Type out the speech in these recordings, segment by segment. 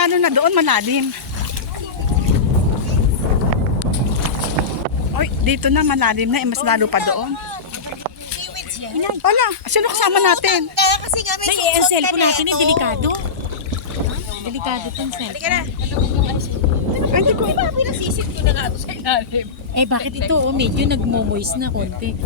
lalo na doon malalim. Oy, dito na malalim na, mas lalo pa doon. Wala, sino kasama natin? Kaya kasi nga may Ang cellphone natin ay delikado. Delikado itong cellphone. Ay, di ko. pinasisit ko na nga ito sa ilalim. Eh bakit ito oh, medyo nagmo-moist na konti.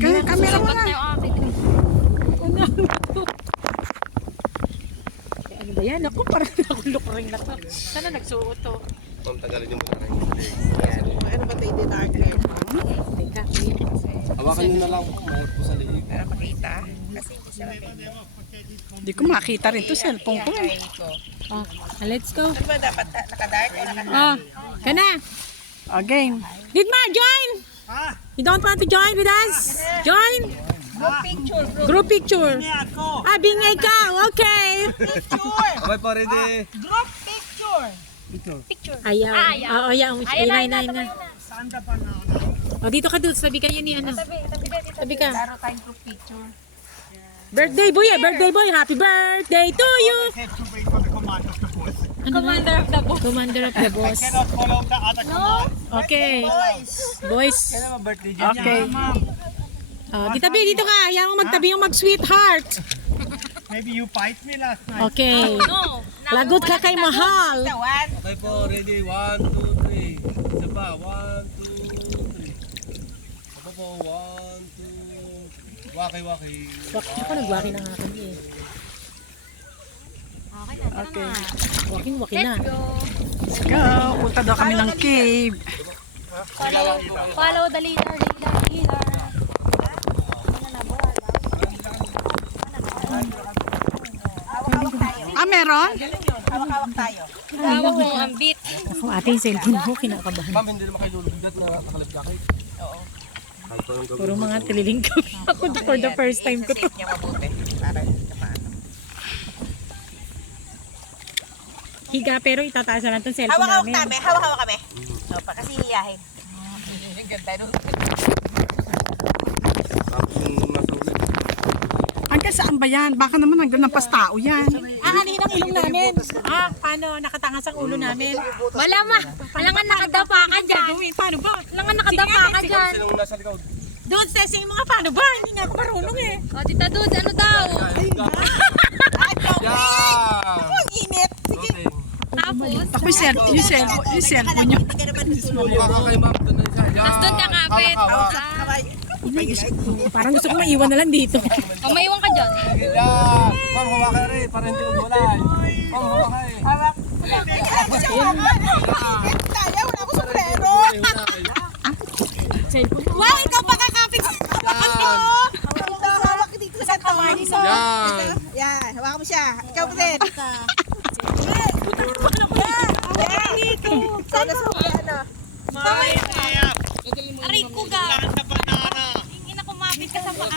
Kamera mo na. Ano ba yan? Ako parang nakulok rin na to. Sana nagsuot to? Ma'am, tagalin yung muna rin. Ano ba tayo dinagler? Teka, Hawakan nyo na lang po. Mahal po sa liig. Para makita. Kasi hindi siya Hindi ko makita rin to cellphone ko eh. oh, let's go. Ano ba dapat naka-dark o naka Oh, kana. game. Didma, join! You don't want to join with us? Join! Group picture. Ah, bingay ka. Okay. Okay po, ready? Group picture. Ayaw. Oo, ayaw. Inay na. Oh, dito ka doon. Sabi kayo ni ano. Sabi ka. Laro tayong group picture. Birthday boy, birthday boy. Happy birthday to you. Ano Commander of the boss. Commander of the boss. Okay. Boys. Okay. Oh, dito ka. Ayaw mo magtabi yung mag-sweetheart. Maybe you fight me last night. Okay. Lagot ka kay Mahal. Okay po, ready? 1, 2, 3. Isa pa, 1, 2, 3. Ako po, 1, 2. Waki. Ako nagwaki na nga kami eh. Okay. Waki na. Let's go. Punta daw kami ng cave. Follow the leader. Ah, meron? Hawak-hawak tayo. Hawak mo ang beat. Ako ate yung cellphone mo, kinakabahan. Ma'am, hindi naman kayo lulugat na nakalip jacket. Oo. Puro mga tililing kami. Ako for the first time ko to. Niya mabuti. Para hindi ka maano. Higa pero itataas na lang itong cellphone Hawak-hawak namin. kami. Hawak-hawak kami. So, pa kasi hiyahin. Ang ganda nun. Tapos yung nasa ulit. Hanggang saan ba yan? Baka naman hanggang ng pastao yan. Aanin ang ilong namin. Ah, paano? Nakatangas ang ulo namin. Wala ma. Alangan nakadapa ka dyan. Paano ba? Alangan nakadapa ka dyan. Sinong nasa likod? Doon, testing mga paano ba? Hindi nga ako marunong eh. O, tita Dudes, ano daw? Yeah! Ang init. Sige. Okay. Tapos? Ako yung cellphone nyo. Hindi ka naman Mukha kay ma'am, doon na isa. Yeah! Tapos doon ka kapit. Hawak. Parang gusto ko maiwan na lang dito. O, maiwan ka dyan. Sige, yeah! Ma'am, hawakan rin, para hindi magulay. Ma'am, hawakan. Tayo, wala ko sombrero. Cellphone. Wow, ikaw pa kakapit. Yan! Hawak dito sa kamay. Yan! Yan, hawakan mo siya. Ikaw pa din. Sana sa ano. Aray ko ga. Hingin ako mapit ka sa baka.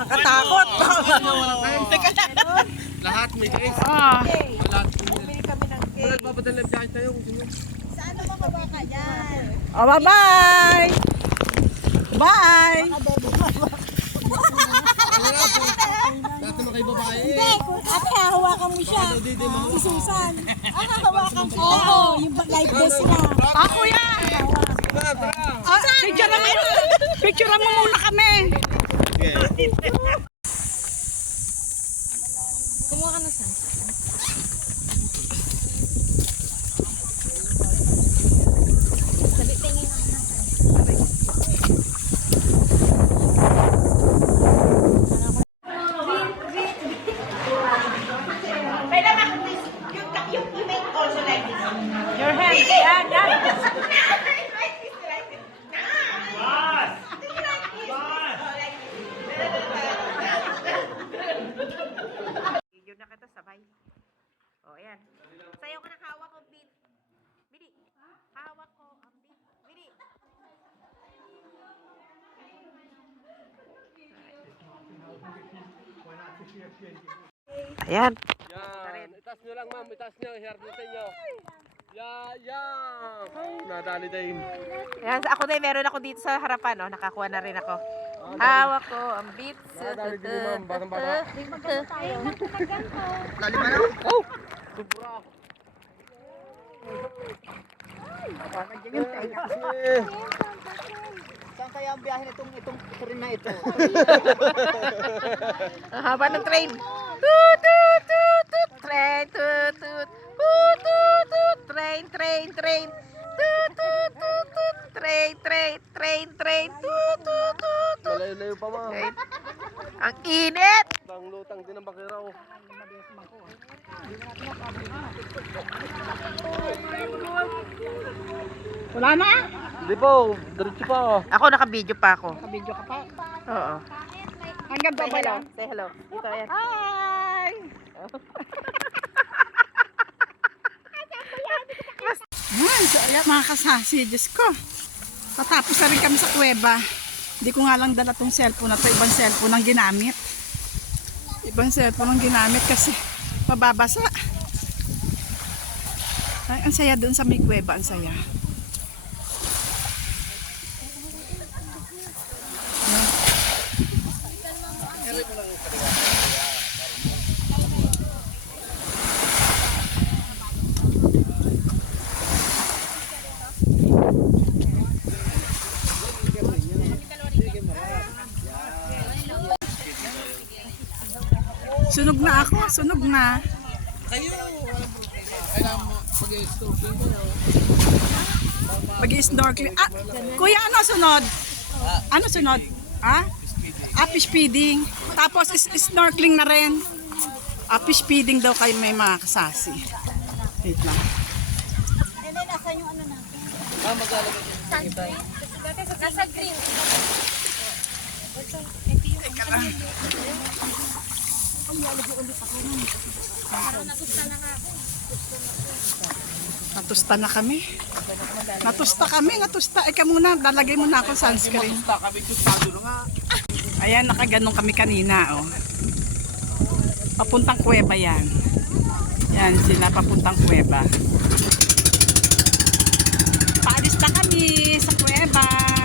Nakatakot. Lahat may case. Ah. Lahat may case. Wala papadala ng jacket tayo kung sino. Saan mo makabaka dyan? Oh, bye-bye. Bye. Lahat naman kayo babae. Ate, hawakan mo siya. Si Susan. Hawakan ko. Oo, yung life vest na. Ako yan. Picture mo muna kami. Kumuha ka na saan? Your hands. Yan, yan. Video na kita sabay. O, ayan. Sayo ko ng hawak ko, Bin. Bili. Hawak ko ang Bin. Bili. Ayan. Yan. Itaas nyo lang ma'am. Itaas nyo. Hairnetin nyo. Yan. Nadali din. Yan, ako din, meron ako dito sa harapan, no? Nakakuha na rin ako. Hawak ko ang beats. Dali din ma'am, batang-bata. Lalim na. Oh! Eh, Saan kaya ang biyahe nitong rin na ito? Ang haba ng train. Toot, toot, toot, toot. Train, toot, toot. Toot, toot, toot. Train, train, train. Toot, toot, toot, toot. Train, train, train, train. Toot, toot, toot, toot. malayo-layo pa ma'am. Train. Ang init. Lutang din ang bakiraw. Wala na? Hindi po, diretso pa. Ako, naka-video pa ako. Kabidyo ka pa. Oo. Hanggang Say pa ba hello. lang? Say hello. Dito, ayan. Hi! Ay, so ayan mga kasasi, Diyos ko. Tatapos na rin kami sa kuweba. Hindi ko nga lang dala tong cellphone na to. Ibang cellphone ang ginamit. Ibang cellphone ang ginamit kasi mababasa. Ay, ang saya dun sa may kuweba. Ang saya. Sunog na ako, sunog na. Mag-snorkeling. Ah, kuya, ano sunod? Ano sunod? Ah? Fish feeding. Tapos snorkeling na rin. Fish feeding daw kayo may mga kasasi. Wait lang. Nasa green. Teka lang. Natusta na kami. Natusta kami, natusta. Eka muna, lalagay muna ako sunscreen. Ayan, nakaganong kami kanina, oh. Papuntang kuweba yan. Yan sila, papuntang kuweba. Paalis na kami sa kuweba.